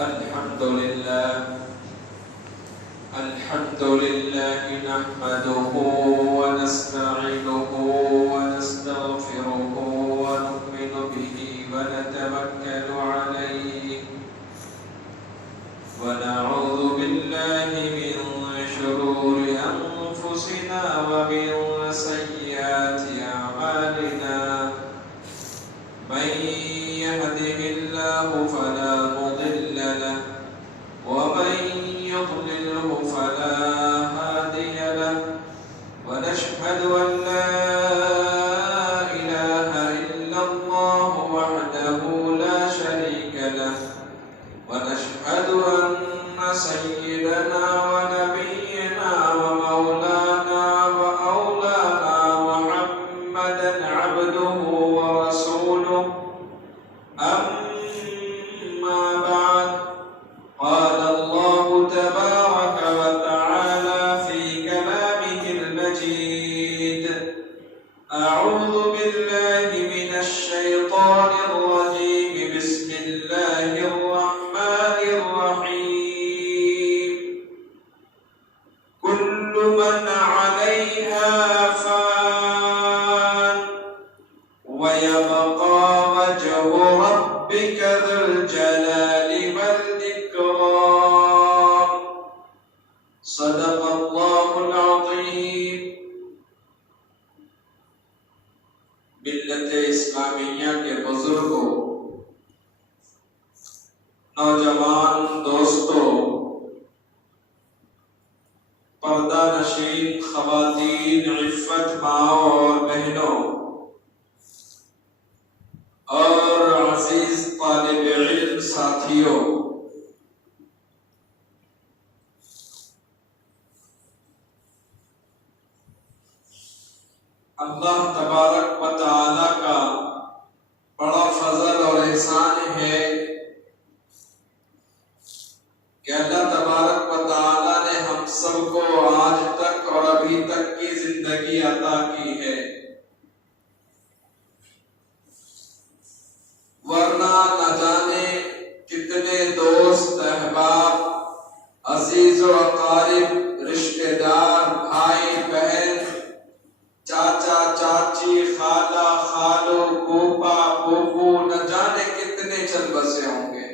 الحمد لله نحمده ونستعينه ونستغفره ونؤمن به ونتوكل عليه ونعوذ بالله من شرور أنفسنا ومن سيئات أعمالنا من يهده الله فلا مضل له ومن يضلله فلا هادي له ونشهد أن لا إله إلا الله وحده لا شريك له ونشهد أن سيدنا ونبينا ومولانا وأولانا محمدا عبده ورسوله أما بعد قال الله تبارك وتعالى في كلامه المجيد أعوذ بالله من الشيطان الرجيم بسم الله الرحمن الرحيم كل من عليها فان ويبقى وجه ربك ذو الجلال والإكرام صدق الله العظيم. ملت اسلامیہ کے بزرگوں، نوجوان دوستوں، پردہ نشین خواتین، عفت ماؤں اور بہنوں اور عزیز طالب علم ساتھیوں، اللہ تبارک و تعالی کا بڑا فضل اور احسان ہے کہ اللہ تبارک و تعالی نے ہم سب کو آج تک اور ابھی تک کی زندگی عطا کی ہے، ورنہ نہ جانے کتنے دوست، احباب، عزیز و اقارب، رشتہ دار، بھائی بہن، چاچا چاچی، خالہ خالو، پھوپھا پھوپھو، نہ جانے کتنے چل بسے ہوں گے۔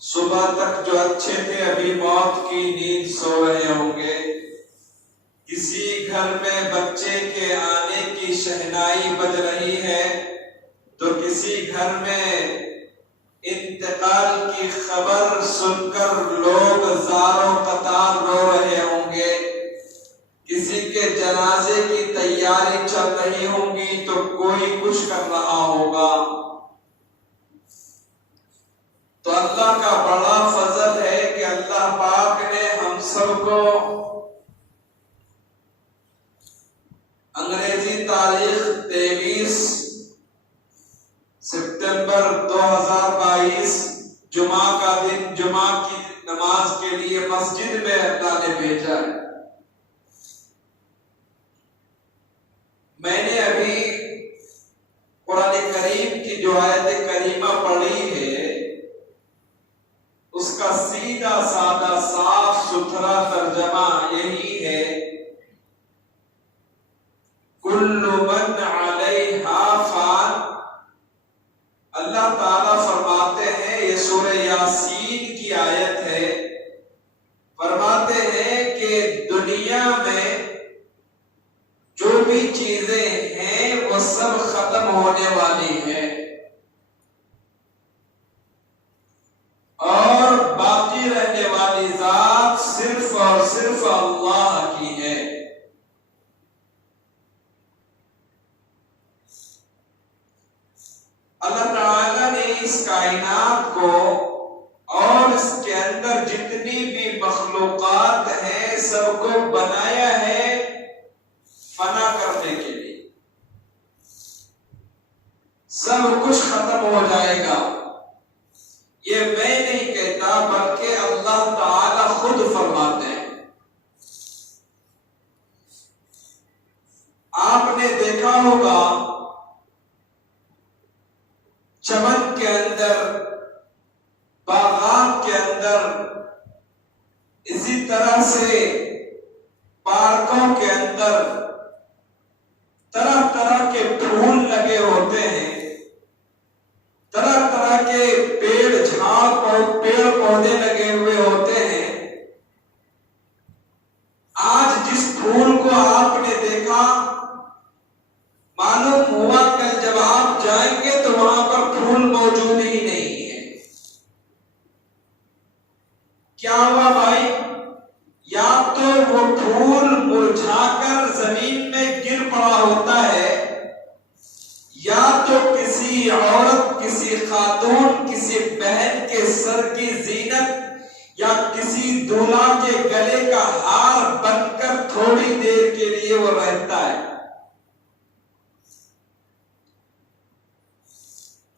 صبح تک جو اچھے تھے ابھی موت کی نیند سو رہے ہوں گے۔ کسی گھر میں بچے کے آنے کی شہنائی بج رہی ہے تو کسی گھر میں انتقال کی خبر سن کر لوگ زاروں قطار رو رہے ہوں گے۔ کسی کے جنازے کی تیاری چل رہی ہوں گی تو کوئی کچھ کر رہا ہوگا۔ تو اللہ کا بڑا فضل ہے کہ اللہ پاک نے ہم سب کو انگریزی تاریخ 23 ستمبر 2022 جمعہ کا دن، جمعہ کی نماز کے لیے مسجد میں اللہ نے بھیجا ہے۔ میں نے ابھی قرآن کریم کی جو آیت کریمہ پڑھی ہے اس کا سیدھا سادہ صاف ستھرا ترجمہ یہی ہے، کل من علیہا فان۔ اللہ تعالیٰ فرماتے ہیں، یہ سورہ یاسین کی آیت ہے، فرماتے ہیں کہ دنیا میں جو بھی چیزیں ہیں وہ سب ختم ہونے والی ہیں اور باقی رہنے والی ذات صرف اور صرف اللہ کی ہے۔ اللہ تعالیٰ نے اس کائنات کو اور اس کے اندر جتنی بھی مخلوقات ہیں سب کو بنایا ہے فنا کرنے کے لیے۔ سب کچھ ختم ہو جائے گا، یہ میں نہیں کہتا بلکہ اللہ تعالی خود فرماتے ہیں۔ آپ نے دیکھا ہوگا چمن کے اندر اسی طرح سے پارکوں کے اندر طرح طرح کے پھول لگے ہوتے ہیں، طرح طرح کے پیڑ پودے لگے ہوئے ہوتے ہیں۔ آج جس پھول کو آپ نے دیکھا، معلوم ہوا کل جب آپ جائیں گے تو وہاں پر پھول موجود ہی نہیں ہے۔ کیا ہوا بھائی؟ یا تو وہ پھول مرجھا کر زمین میں گر پڑا ہوتا ہے، یا تو کسی عورت، کسی خاتون، کسی بہن کے سر کی زینت یا کسی دولہا کے گلے کا ہار بن کر تھوڑی دیر کے لیے وہ رہتا ہے۔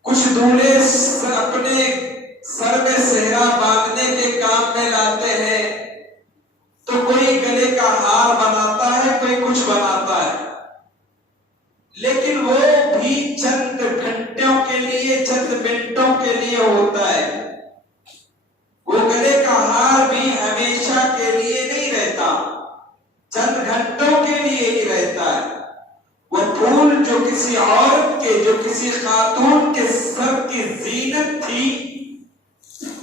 کچھ دولہے اپنے سر میں صحرا باندھنے کے کام میں لاتے ہیں تو کوئی گلے کا ہار بناتا ہے، کوئی کچھ بناتا ہے، لیکن وہ بھی چند گھنٹوں کے لیے، چند منٹوں کے لیے ہوتا ہے۔ وہ گلے کا ہار بھی ہمیشہ کے لیے نہیں رہتا، چند گھنٹوں کے لیے ہی رہتا ہے۔ وہ پھول جو کسی عورت کے، جو کسی خاتون کے سر کی زینت تھی،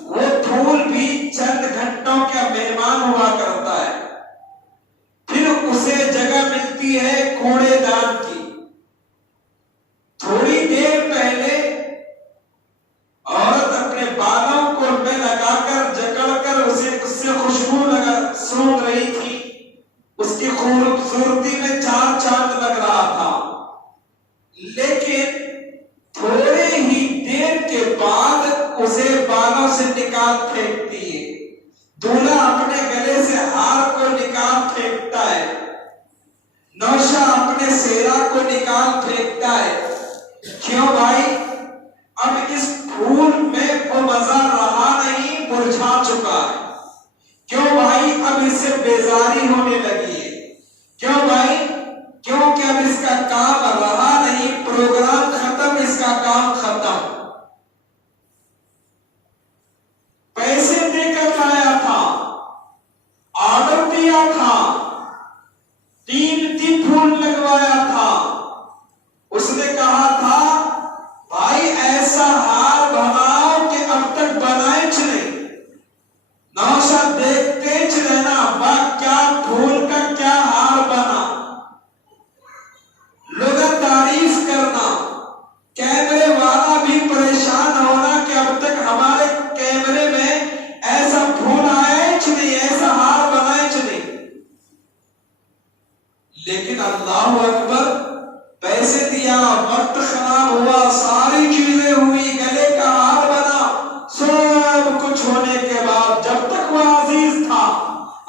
وہ پھول بھی چند گھنٹوں کا مہمان ہوا کرتا ہے، پھر اسے جگہ ملتی ہے کوڑے دان کی۔ تھوڑی دیر پہلے عورت اپنے بالوں کو میں لگا کر جکڑ کر اس سے خوشبو سونگھ رہی تھی، اس کی خوبصورتی میں چار چاند لگ رہا تھا، لیکن تھوڑے ہی دیر کے بعد اسے بالوں سے نکال پھینکتی ہے۔ دولہا اپنے گلے سے ہار کو نکال پھینکتا ہے، نوشہ اپنے صحرا کو نکال پھینکتا ہے۔ کیوں بھائی؟ اب اس پھول میں وہ مزہ رہا نہیں، مرجھا چکا ہے۔ کیوں بھائی؟ اب اس سے بیزاری ہونے لگی ہے۔ کیوں بھائی؟ کیونکہ اب اس کا کام رہا نہیں، پروگرام ختم، اس کا کام ختم۔ پیسے دے کر لایا تھا، آرڈر دیا تھا، قیمتی پھول لگوایا تھا، اس نے کہا تھا بھائی ایسا ہار بناؤ کہ اب تک بنائے نہیں، نوشہ دیکھتے رہنا، واہ کیا پھول کا کیا ہار بنا، لوگ تعریف کرنا، کیمرے والا بھی پریشان ہونا کہ اب تک ہمارے کیمرے میں ایسا پھول آیا نہیں، ایسا ہار بنائے نہیں۔ لیکن اللہ اکبر، پیسے دیا، وقت خراب ہوا، ساری چیزیں ہوئی، گلے کا ہار بنا، سب کچھ ہونے کے بعد جب تک وہ عزیز تھا،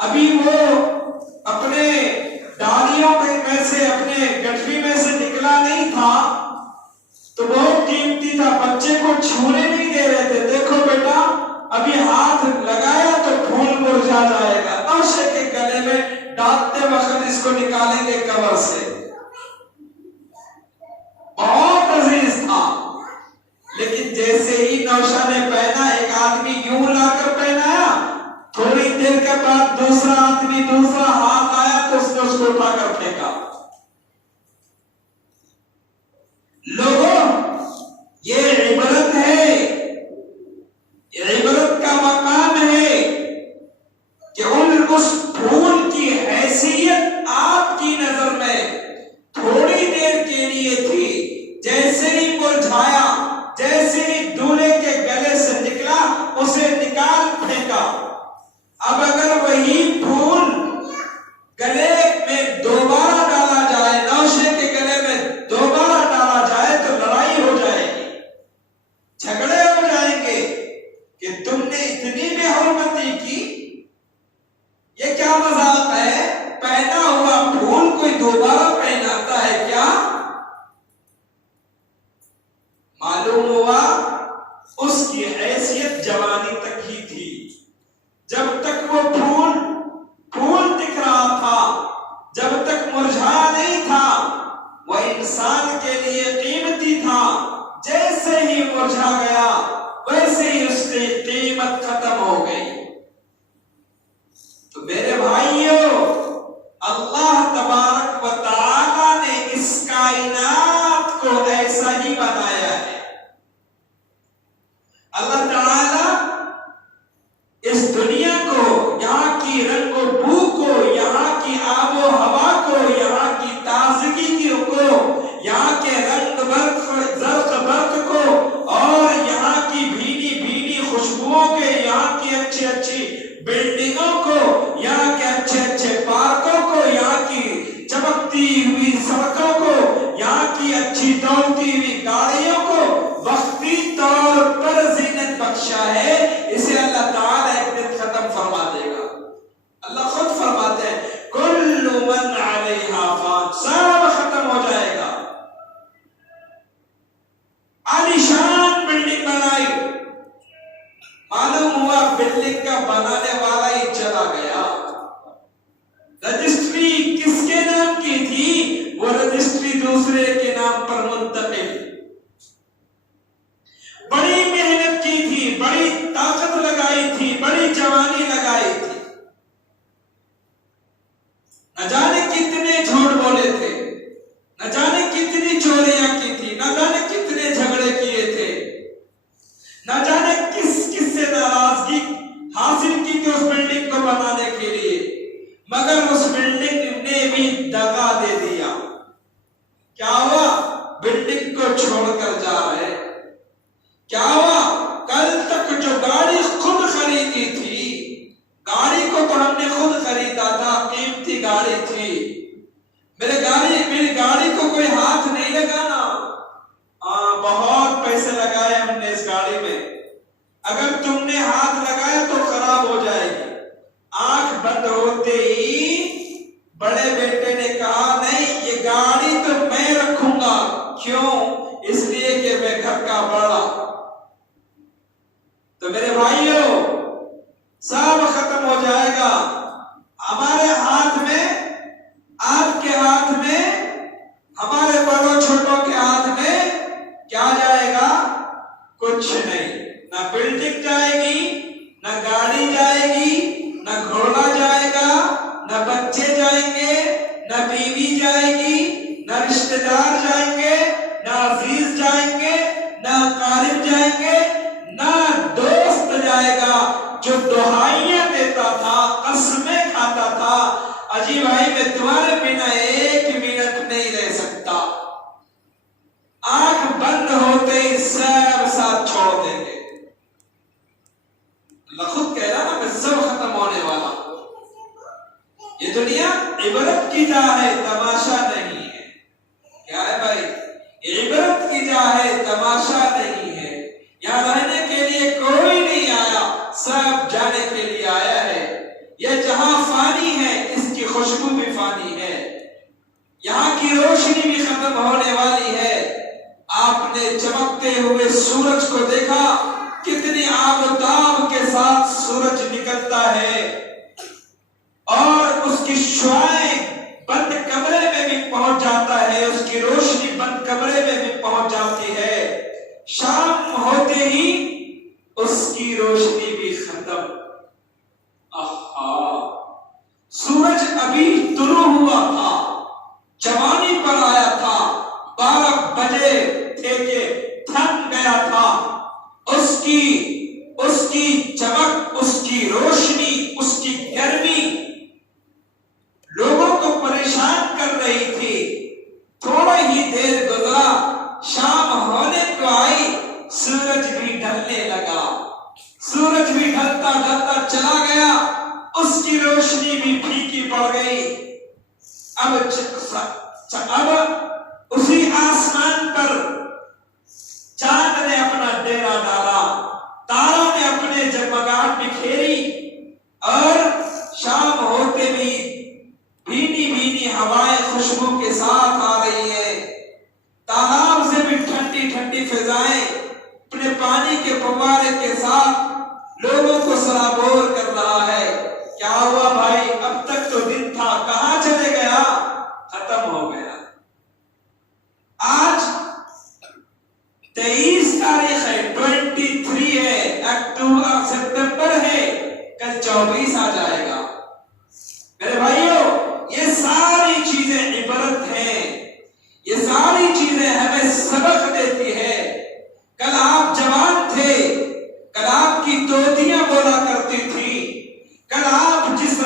ابھی وہ اپنے ڈالیوں میں سے، اپنے گٹھری میں سے نکلا نہیں تھا، تو بہت قیمتی تھا، بچے کو چھونے نہیں دے رہے تھے، دیکھو بیٹا ابھی ہاتھ لگایا تو پھول مرجھا جائے گا، نوشے کے گلے میں ڈالتے وقت اس کو نکالیں گے کور سے۔ بہت عزیز تھا، لیکن جیسے ہی نوشہ نے پہنا، ایک آدمی یوں لا کر پہنایا، تھوڑی دیر کے بعد دوسرا آدمی دوسرا ہاتھ آیا تو اس نے اس کو اٹھا کر پھینکا۔ لوگوں، یہ عبرت ہے، یہ عبرت کا مقام ہے کہ اس پھول کی حیثیت آپ کی نظر میں تھوڑی دیر کے لیے تھی، جیسے ہی مرجھایا، جیسے ہی دولہے کے گلے سے نکلا، اسے نکال پھینکا۔ اب اگر وہی پھول گلے میں دوبارہ ڈالا جائے، نوشے کے گلے میں دوبارہ ڈالا جائے تو لڑائی ہو جائے گی، جھگڑے ہو جائیں گے کہ تم نے اتنی بے حرمتی کی، یہ کیا مذاق ہے؟ پہنا ہوا پھول کوئی دوبارہ پہناتا ہے کیا؟ معلوم ہوا اس کی حیثیت جوانی تک ہی تھی، جب تک وہ پھول کی رنگ و بو کو، یہاں کی آب و ہوا کو، یہاں کی تازگی کو، یہاں کے رنگ زرق برق کو، اور یہاں کی بھینی بھینی خوشبوؤں کے، یہاں کی اچھی اچھی بلڈنگوں کو، یہاں کے اچھے اچھے پارکوں کو، یہاں کی چمکتی ہوئی سڑکوں کو، یہاں کی اچھی دوڑتی ہوئی گاڑیوں کو وقتی طور پر زینت بخشا ہے، اسے اللہ تعالیٰ ایک دن ختم فرما دے گا۔ اللہ خود فرماتے ہیں کل من علیہا فان، سب ختم ہو جائے گا۔ عالیشان بلڈنگ بنائی، معلوم ہوا بلڈنگ کا بنانے والا ہی چلا گیا۔ رجسٹری کس کے نام کی تھی؟ وہ رجسٹری دوسرے کے نام پر منتقل۔ بڑی محنت کی تھی، بڑی طاقت لگائی تھی، بڑی جوانی لگائی تھی، نہ جانے کتنے جھوٹ بولے تھے، نہ جانے کتنی چوریاں کی تھی، نہ جانے کتنے جھگڑے کیے تھے، نہ جانے کس کس سے ناراضگی حاصل کی تھی اس بلڈنگ کو بنانے کے لیے، مگر اس بلڈنگ نے بھی دغا دے دیا۔ کیا ہوا؟ بلڈنگ کو چھوڑ کر جا رہے۔ کیا ہوا؟ کل تک جو گاڑی خود خریدی تھی، گاڑی کو تو ہم نے خود خریدا تھا، قیمتی گاڑی تھی، میری گاڑی کو کوئی ہاتھ نہیں لگانا، بہت پیسے لگائے ہم نے اس گاڑی میں، اگر تم نے ہاتھ لگایا تو خراب ہو جائے گی۔ آنکھ بند ہوتے ہی بڑے بیٹے نے کہا نہیں، یہ گاڑی تو میں رکھوں گا۔ کیوں؟ اس لیے کہ میں گھر کا بڑا۔ تو میرے بھائیوں، سب ختم ہو جائے گا۔ ہمارے ہاتھ میں، آپ کے ہاتھ میں، ہمارے بڑوں چھوٹوں کے ہاتھ میں کیا جائے گا؟ کچھ نہیں۔ نہ بلڈنگ جائے گی، نہ گاڑی جائے گی، نہ گھوڑا جائے گا، نہ بچے جائیں گے، نہ بیوی جائے گی، نہ رشتہ دار جائیں گے، نہ عزیز جائیں گے، نہ قارب جائیں گے، نہ دوست جائے گا جو دہائیاں دیتا تھا، قسمیں کھاتا تھا، اجی بھائی میں تمہارے بنا ایک منٹ نہیں رہ سکتا، آنکھ بند ہوتے ہی سب ساتھ چھوڑ دیں گے۔ اللہ خود کہہ رہا نا میں سب ختم ہونے والا۔ یہ دنیا عبرت کی جا ہے، تماشا نہیں ہے۔ کیا ہے بھائی؟ یہ عبرت کی جا ہے، تماشا نہیں ہے۔ یہاں رہنے کے لیے کوئی نہیں آیا، سب جانے کے لیے آیا ہے۔ یہ جہاں فانی ہے، اس کی خوشبو بھی فانی ہے، یہاں کی روشنی بھی ختم ہونے والی ہے۔ آپ نے چمکتے ہوئے سورج کو دیکھا، کتنی آب و تاب کے ساتھ سورج نکلتا ہے، اور اس کی شعاعیں بند کمرے میں بھی پہنچ جاتا ہے، اس کی روشنی بند کمرے میں بھی پہنچ جاتی ہے۔ شام ہوتے ہی اس کی روشنی بھی ختم۔ سورج ابھی طلوع ہوا تھا، جوانی پر آیا تھا، 12 بجے تھے کہ تھک گیا تھا۔ اس کی چمک، اس کی روشنی، اس کی گرمی لوگوں کو پریشان کر رہی تھی۔ تھوڑا ہی دیر گزرا، شام ہونے کو آئی، سورج بھی ڈھلنے لگا، سورج بھی ڈھلتا ڈھلتا چلا گیا، اس کی روشنی بھی پھیکی پڑ گئی۔ اب اسی آسمان پر چاند نے اپنا ڈیرا ڈالا، تاروں نے اپنے جگمگاہٹ بکھیری، اور شام ہوتے بھی بھینی بھینی ہوائیں خوشبو کے ساتھ آ رہی ہے، تالاب سے بھی ٹھنڈی ٹھنڈی فضائیں اپنے پانی کے فوارے کے ساتھ لوگوں کو سرابور کر رہا ہے۔ کیا ہوا بھائی؟ اب تک تو دن تھا، کہاں چلے گیا؟ ختم ہو گیا۔ آج 23 تاریخ ہے، 23 ہے، اکتوبر سپتمبر ہے، کل 24 آ جائے گا۔ میرے بھائیوں، یہ ساری چیزیں عبرت ہیں، یہ ساری چیزیں ہمیں سبق دیتی ہے۔ کل آپ جوان تھے، کل آپ کی طوطیاں بولا کرتی تھی، کل آپ جس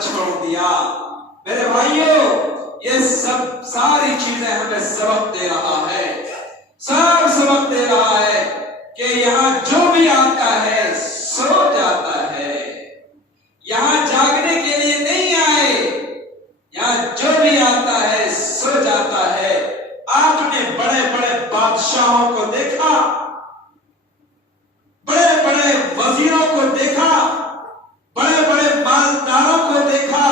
چھوڑ دیا۔ میرے بھائیوں، یہ سب ساری چیزیں ہمیں سبق دے رہا ہے، سب سبق دے رہا ہے کہ یہاں جو بھی آتا ہے سو جاتا ہے، یہاں جاگنے کے لیے نہیں آئے، یہاں جو بھی آتا ہے سو جاتا ہے۔ آپ نے بڑے بڑے بادشاہوں کو دیکھا، بڑے بڑے وزیروں کو دیکھا، بڑے بڑے مالداروں کو دیکھا،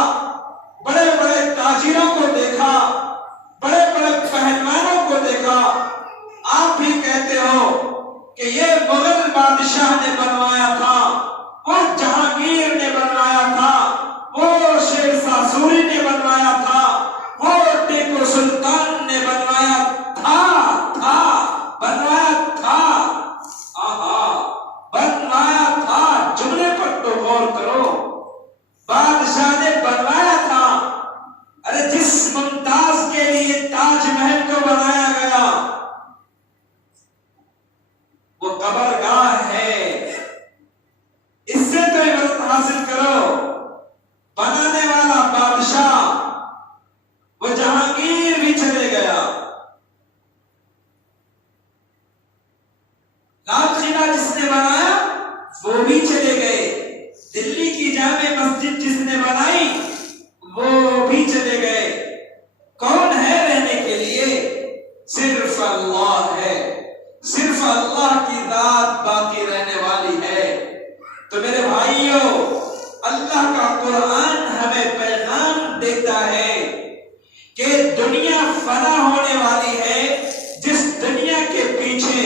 بڑے بڑے تاجروں کو دیکھا، بڑے بڑے پہلوانوں کو دیکھا۔ آپ بھی کہتے ہو کہ یہ مغل بادشاہ نے بنوایا تھا، وہ جہانگیر نے بنوایا تھا، وہ شیر شاہ سوری نے بنوایا تھا، وہ ٹیپو سلطان نے بنوایا تھا بنوایا تھا۔ جملے پر تو غور کرو، بادشاہ نے بنوایا تھا۔ ارے جس ممتاز کے لیے تاج محل کو بنایا گیا وہ قبرگاہ ہے، اس سے تو عبرت حاصل کرو۔ بنانے والا بادشاہ وہ جہانگیر بھی چلے گیا، لال قلعہ جس نے بنایا وہ بھی چلے گئے، دلی کی جامع مسجد جس نے بنائی وہ بھی چلے گئے۔ کون ہے رہنے کے لیے؟ صرف اللہ ہے، صرف اللہ کی ذات باقی رہنے والی ہے۔ تو میرے بھائیوں، اللہ کا قرآن ہمیں پیغام دیتا ہے کہ دنیا فنا ہونے والی ہے۔ جس دنیا کے پیچھے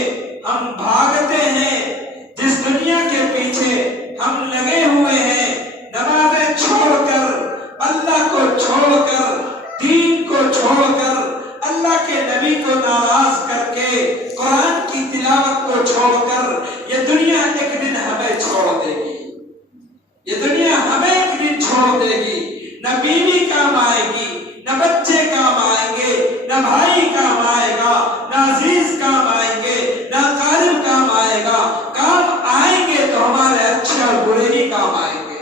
ہم بھاگتے ہیں، جس دنیا کے پیچھے ہم لگے ہوئے ہیں، نمازیں چھوڑ کر، اللہ کو چھوڑ کر، دین کو چھوڑ کر، اللہ کے نبی کو ناراض کر کے، قرآن کی تلاوت کو چھوڑ کر، یہ دنیا ایک دن ہمیں چھوڑ دے گی، یہ دنیا ہمیں ایک دن چھوڑ دے گی۔ نہ بیوی کام آئے گی، نہ بچے کام آئیں گے، نہ بھائی کام آئے گا، نہ عزیز کام آئیں گے، نہ قارب کام آئے گا۔ کام آئیں گے تو ہمارے اچھے اور برے ہی کام آئیں گے۔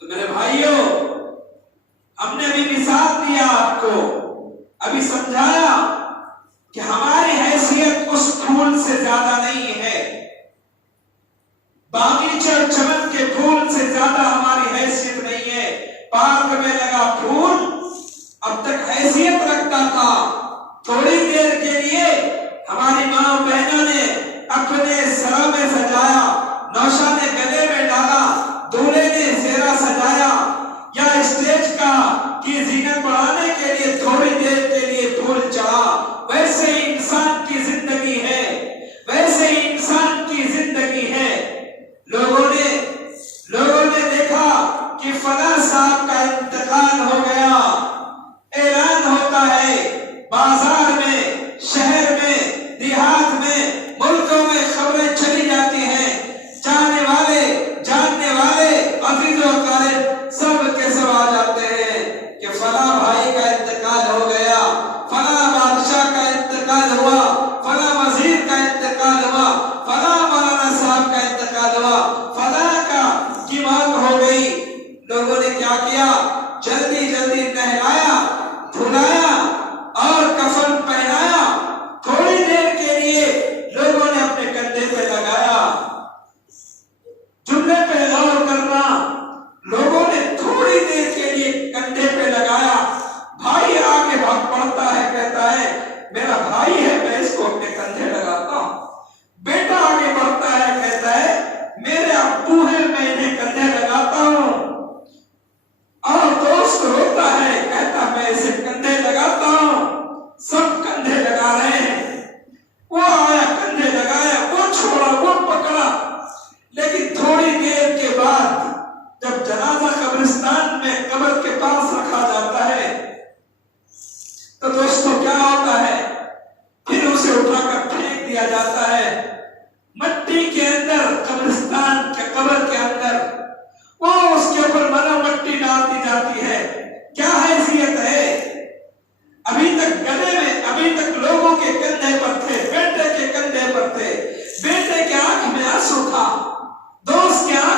تو میرے بھائیوں، ہم نے ابھی مثال دیا، آپ کو ابھی سمجھایا کہ ہماری حیثیت اس پھول سے زیادہ نہیں ہے، باغیچے اور چمن کے پھول سے زیادہ ہماری حیثیت نہیں ہے۔ پارک میں لگا پھول اب تک حیثیت رکھتا تھا، تھوڑی دیر کے لیے ہماری ماں بہنوں نے اپنے سروں میں سجایا، نوشہ نے گلے میں ڈالا، دولہے نے سہرا سجایا، یا اسٹیج کی زینت بڑھانے کے لیے تھوڑی دیر کے لیے پھول چڑھا۔ ویسے ہی انسان کی زندگی ہے، ویسے ہی انسان کی زندگی ہے۔ لوگوں نے دیکھا کہ فلاں صاحب کا انتقال ہو گیا، اعلان ہوتا ہے، بازار میں، شہر میں، دیہات میں، ملکوں میں خبریں چلی جاتی ہیں، جانے والے، جاننے والے، عزیز و اقارب سب کے سب آ جاتے ہیں کہ فلاں بھائی کا انتقال ہو گیا، فلاں بادشاہ کا انتقال ہوا، فلاں وزیر کا انتقال ہوا، فلاں مولانا صاحب کا انتقال ہوا، فلاں کی موت ہو گئی۔ لوگوں نے کیا کیا؟ جلدی جلدی نہلایا، دھلایا اور کفن پہنایا، تھوڑی دیر کے لیے لوگوں نے اپنے کندھے پہ لگایا۔ جملے پہ غور کرنا، لوگوں نے تھوڑی دیر کے لیے کندھے پہ لگایا۔ بھائی آگے بھاگ پڑتا ہے، کہتا ہے میرا بھائی ہے، میں اس کو اپنے کندھے لگاتا ہوں۔ بیٹا آگے بڑھتا ہے، کہتا ہے میرے ابو ہیں، میں انہیں کندھے لگاتا ہوں۔ اور دوست روتا ہے، کہتا میں اسے کندھے لگاتا ہوں۔ سب کندھے لگا رہے ہیں، وہ آیا کندھے لگایا، وہ چھوڑا، وہ پکڑا، لیکن تھوڑی دیر کے بعد جب جنازہ قبرستان میں قبر کے پاس رکھا جاتا ہے تو دوستوں کیا ہوتا ہے؟ پھر اسے اٹھا کر پھینک دیا جاتا ہے مٹی کے اندر، قبرستان کے قبر کے اندر۔ وہ اس کے اوپر منا مٹی ڈال دی جاتی ہے۔ کیا حیثیت ہے؟ ابھی تک گلے میں، ابھی تک لوگوں کے کندھے پر تھے، بیٹے کے کندھے پر تھے، بیٹے کے آنکھ میں آنسو تھا، دوست کے آنکھ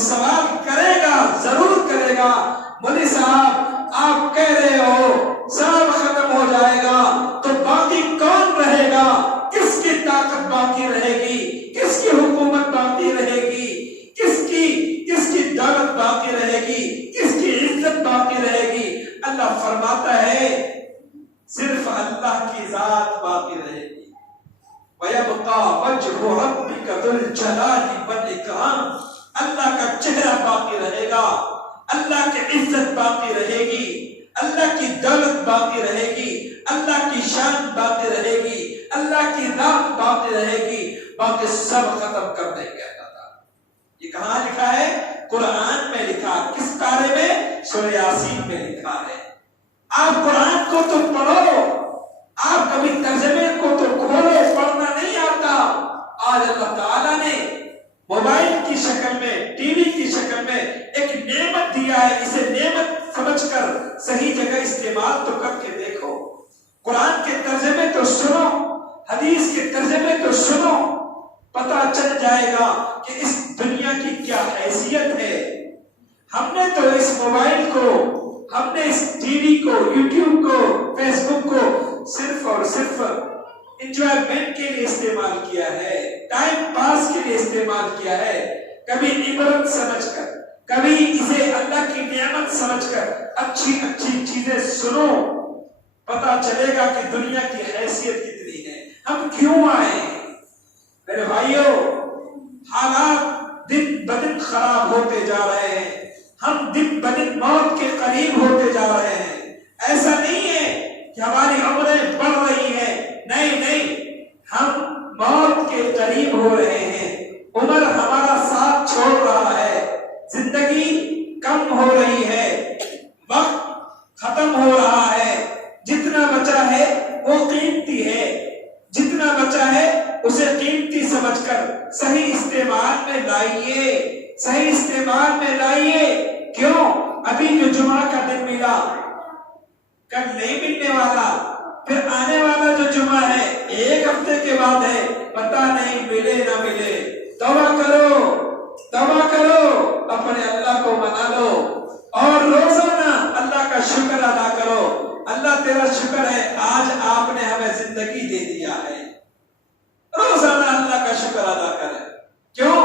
سوال کرے گا، ضرور کرے گا، مولوی صاحب آپ کہہ رہے ہو سب ختم ہو جائے گا تو باقی کون رہے گا؟ کس کی طاقت باقی رہے گی؟ کس کی حکومت باقی رہے گی؟ کس کی دولت باقی رہے گی؟ کس کی عزت باقی رہے گی؟ اللہ فرماتا ہے صرف اللہ کی ذات باقی رہے گی۔ وَيَبْقَى وَجْهُ رَبِّكَ ذُو الْجَلَالِ وَالْإِكْرَامِ، اللہ کا چہرہ باقی رہے گا، اللہ کی عزت باقی رہے گی، اللہ کی دولت باقی رہے گی، اللہ کی شان باقی رہے گی، اللہ کی ذات باقی رہے گی، باقی سب ختم کر دیں گے اللہ تعالیٰ۔ یہ کہاں لکھا ہے؟ قرآن میں لکھا۔ کس پارے میں؟ سورہ یاسین میں لکھا ہے۔ آپ قرآن کو تو پڑھو، آپ کبھی ترجمے کو تو کھولو، پڑھنا نہیں آتا۔ آج اللہ تعالیٰ نے موبائل کی شکل میں، ٹی وی کی شکل میں ایک نعمت دیا ہے، اسے نعمت سمجھ کر صحیح جگہ استعمال تو کر کے دیکھو۔ قرآن کے ترجمے تو سنو، حدیث کے ترجمے تو سنو، پتہ چل جائے گا کہ اس دنیا کی کیا حیثیت ہے۔ ہم نے تو اس موبائل کو، ہم نے اس ٹی وی کو، یوٹیوب کو، فیس بک کو صرف اور صرف انجوائمنٹ کے لیے استعمال کیا ہے، ٹائم پاس کے لیے استعمال کیا ہے، کبھی عبرت سمجھ کر، کبھی اسے اللہ کی نعمت سمجھ کر اچھی اچھی چیزیں سنو، پتا چلے گا کہ دنیا کی حیثیت کتنی ہے، ہم کیوں آئے ہیں۔ میرے بھائیوں، حالات دن بدن خراب ہوتے جا رہے ہیں، ہم دن بدن موت کے قریب ہوتے جا رہے ہیں۔ ایسا نہیں ہے کہ ہماری عمریں بڑھ رہی ہیں، نہیں، ہم موت کے قریب ہو رہے ہیں، عمر ہمارا ساتھ چھوڑ رہا ہے، زندگی کم ہو رہی ہے، وقت ختم ہو رہا ہے، جتنا بچا ہے وہ قیمتی ہے، جتنا بچا ہے اسے قیمتی سمجھ کر صحیح استعمال میں لائیے، صحیح استعمال میں لائیے۔ کیوں؟ ابھی جو جمعہ کا دن ملا کل نہیں ملنے والا، پھر آنے والا جو جمعہ ہے ایک ہفتے کے بعد ہے، پتہ نہیں ملے نہ ملے۔ توبہ کرو، اپنے اللہ کو منا لو اور روزانہ اللہ کا شکر ادا کرو۔ اللہ تیرا شکر ہے آج آپ نے ہمیں زندگی دے دیا ہے، روزانہ اللہ کا شکر ادا کریں۔ کیوں؟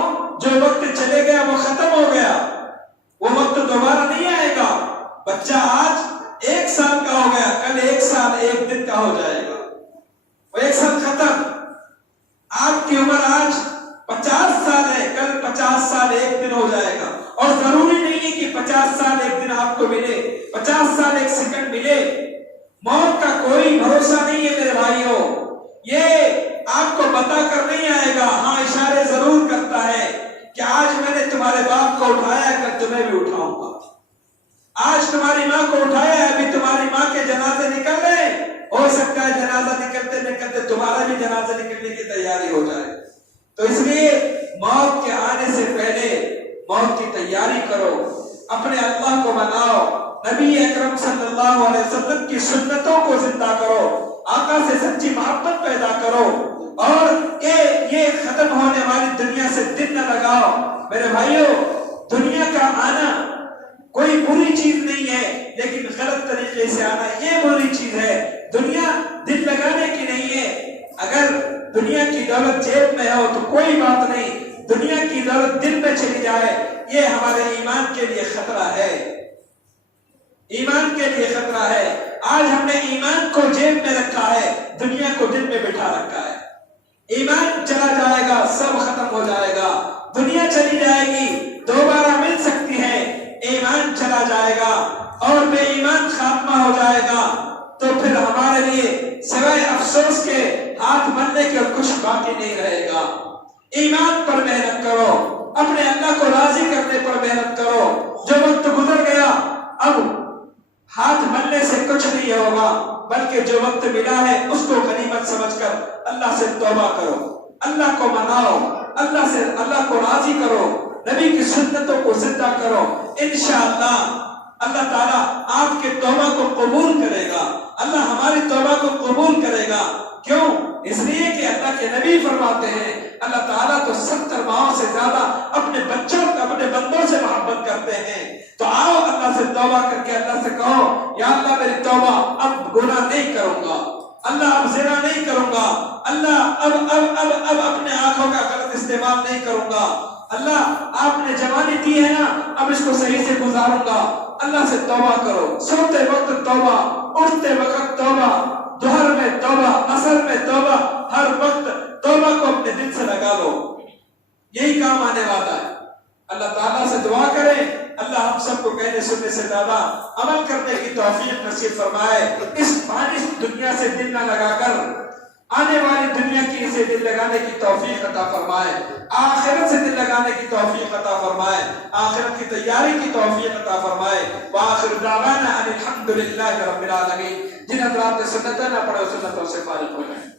جو وقت چلے گیا وہ ختم ہو گیا، وہ وقت دوبارہ نہیں آئے گا۔ بچہ آج 1 سال کا ہو گیا، کل 1 سال 1 دن کا ہو جائے گا، وہ 1 سال ختم۔ آپ کی عمر آج 50 سال ہے، کل 50 سال 1 دن ہو جائے گا، اور ضروری نہیں ہے کہ 50 سال 1 دن آپ کو ملے، 50 سال 1 سیکنڈ ملے۔ موت کا کوئی بھروسہ نہیں ہے میرے بھائیوں، یہ آپ کو بتا کر نہیں آئے گا، ہاں اشارے ضرور کرتا ہے کہ آج میں نے تمہارے باپ کو اٹھایا ہے، کل تمہیں بھی اٹھاؤں گا، آج تمہاری ماں کو اٹھایا ہے، ابھی تمہاری ماں کے جنازے نکل رہے ہیں، ہو سکتا ہے جنازہ نکلتے نکلتے تمہارا بھی جنازہ نکلنے کی تیاری ہو جائے۔ تو اس لیے موت کے آنے سے پہلے موت کی تیاری کرو، اپنے اللہ کو مناؤ، نبی اکرم صلی اللہ علیہ وسلم کی سنتوں کو زندہ کرو، آقا سے سچی محبت پیدا کرو، اور یہ ختم ہونے والی دنیا سے دل نہ لگاؤ۔ میرے بھائیوں، دنیا کا آنا کوئی بری چیز نہیں ہے، لیکن غلط طریقے سے آنا یہ بری چیز ہے۔ دنیا دل لگانے کی نہیں ہے۔ اگر دنیا کی دولت جیب میں ہو تو کوئی بات نہیں، دنیا کی دولت دل میں چلی جائے یہ ہمارے ایمان کے لیے خطرہ ہے، ایمان کے لیے خطرہ ہے۔ آج ہم نے ایمان کو جیب میں رکھا ہے، دنیا کو دل میں بٹھا رکھا ہے۔ ایمان چلا جائے گا، سب ختم ہو جائے گا، دنیا چلی جائے گی، دوبارہ مل سکتی ہے، ایمان چلا جائے گا اور بے ایمان خاتمہ ہو جائے گا، تو پھر ہمارے لیے سوائے افسوس کے ہاتھ ملنے کے کچھ باقی نہیں رہے گا۔ ایمان پر محنت کرو، اپنے اللہ کو راضی کرنے پر محنت کرو۔ جو وقت گزر گیا اب ہاتھ ملنے سے کچھ نہیں ہوگا، بلکہ جو وقت ملا ہے اس کو غنیمت سمجھ کر اللہ سے توبہ کرو، اللہ کو مناؤ، اللہ کو راضی کرو، نبی کی سنتوں کو زندہ کرو۔ انشاءاللہ اللہ تعالیٰ آپ کے توبہ کو قبول کرے گا، اللہ ہماری توبہ کو قبول کرے گا۔ کیوں؟ اس لیے کہ اللہ کے نبی فرماتے ہیں اللہ تعالیٰ تو 70 ماہوں سے زیادہ اپنے بندوں توبہ کر کے اللہ سے کہو یا اللہ میری توبہ، اب گناہ نہیں کروں گا، اللہ اب زنا نہیں کروں گا، اللہ اب اپنے آنکھوں کا غلط استعمال نہیں کروں گا، اللہ آپ نے جوانی دی ہے نا اب اس کو صحیح سے گزاروں گا۔ اللہ سے توبہ کرو، سوتے وقت توبہ، اٹھتے وقت توبہ، ظہر میں توبہ، عصر میں توبہ، ہر وقت توبہ کو اپنے دل سے لگا لو، یہی کام آنے والا ہے۔ اللہ تعالیٰ سے دعا کریں اللہ ہم سب کو کہنے سننے سے زیادہ عمل کرنے کی توفیق نصیب فرمائے، اس فانی دنیا سے دل نہ لگا کر آنے والی دنیا کی سے دل لگانے کی توفیق عطا فرمائے، آخرت سے دل لگانے کی توفیق عطا فرمائے، آخرت کی تیاری کی توفیق عطا فرمائے۔ وآخر دعوانا ان الحمدللہ رب العالمین۔ جن حضرات نے سنتیں نہ پڑھے سنتوں سے فارغ ہو جائیں۔